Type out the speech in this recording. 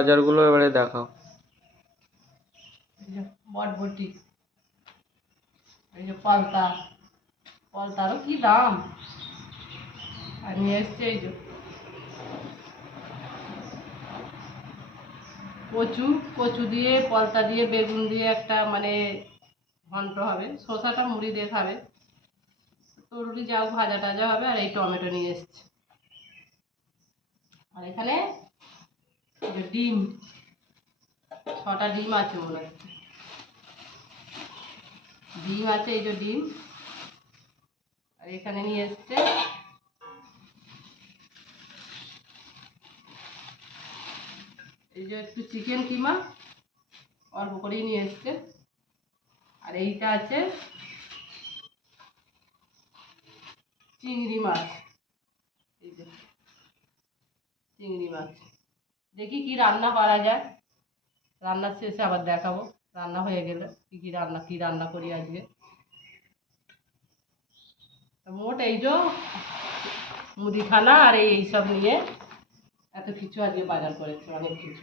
বাজারগুলো এবারে দেখাও। বটবটি, এই যে পলতা, পলতারও কি দাম। আর নিয়ে এসছে এই যে কচু, কচু দিয়ে পলতা দিয়ে বেগুন দিয়ে একটা মানে ঘন্ট হবে, শসাটা মুড়ি দিয়ে খাবে, তরুলি যাও ভাজা টাজা হবে। আর এই টমেটো নিয়ে এসছে। আর এখানে ডিম, 6টা ডিম আছে মনে হচ্ছে। ডিম আছে, এই যে ডিম। আর এখানে নিয়ে এসছে এই যে একটু চিকেন কিমা, অল্প করেই নিয়ে এসছে। আর এইটা আছে চিংড়ি মাছ, এই যে চিংড়ি মাছ। দেখি কি রান্না করা যায়, রান্নার শেষে আবার দেখাবো রান্না হয়ে গেলে কি রান্না করি আজকে। মোট এই যে মুদিখানা আর এইসব নিয়ে এত কিছু আজকে বাজার করেছে, অনেক কিছু।